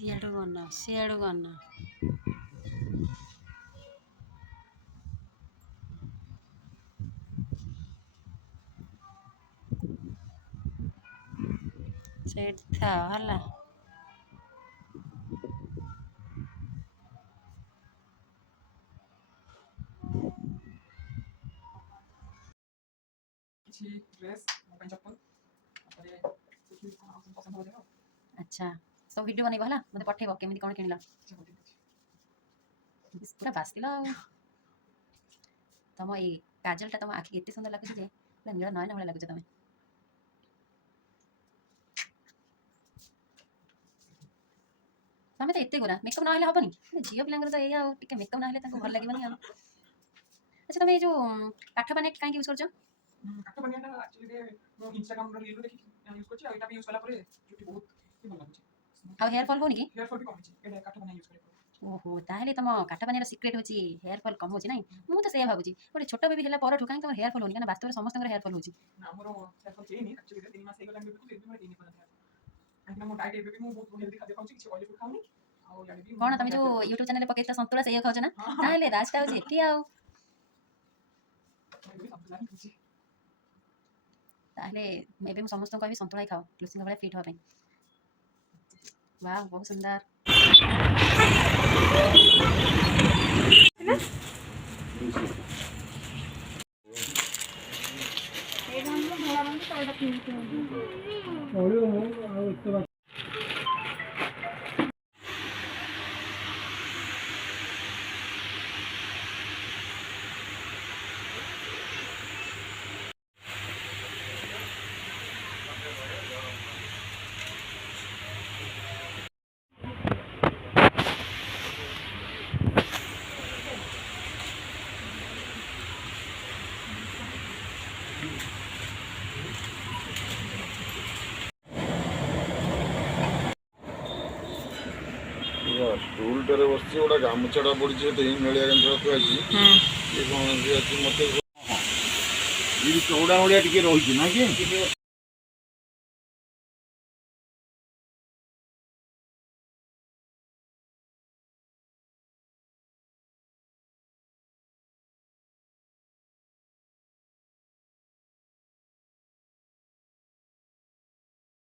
ସିଆଡ଼ୁ ଗନ ସିଆଡ଼ୁ ଗନ ସେଇଠି ଥାଅ ହେଲା। अच्छा सब वीडियो बनैब है मत पठेब केमी कौन किन पूरा बासिल तुम ये काजलटा तुम आखि एत सुंदर लगुच नील नयन भाई लगुच तुम तुम तो एत गोरा मेकअप ना हेनी झील पिला तो ये मेकअप ना भल लगे अच्छा तुम ये जो काठ पानी कहीं यूज कर काठ बनियाटा एक्चुअली मो इंस्टाग्राम रो रील रो देखि यूज करछि आ एटा भी यूज कला परे चुटी बहुत ही भल लागछि आ हेयर फॉल होनी कि हेयर फॉल भी कम छि एटा काठ बनिया यूज करे ओहो ताहले तुम काठ पानी सिक्रेट होची हेयर फॉल कम होची नहीं मु तो सेया भाबुची गोटे छोट बेबी हला पर ठुकाई तुम हेयर फॉल होनी kana वास्तव में समस्त हेयर फॉल होची ना हमरो हेयर फॉल हेनी एक्चुअली 3 मास हे गला बेबी को फिर भी मोर हेनी पर काहे ना मो डाइट एबे भी मो बहुत हेल्दी खाद्य खाउछि किछ ऑयल फूड खाउनी आ यानी भी कोन तुम जो YouTube चैनल पे पकेता संतुला सेया खाउछ ना ताहले राजटा होची एठी आउ ताहले मे भी समस्त को भी संतुला खाओ लुसी भले फिट हो पे वाह बहुत सुंदर स्टूलटे बस गोटे गामुछाटा पड़ी नड़िया गामुछा थी मत चौड़ा मड़िया टे रही ना कि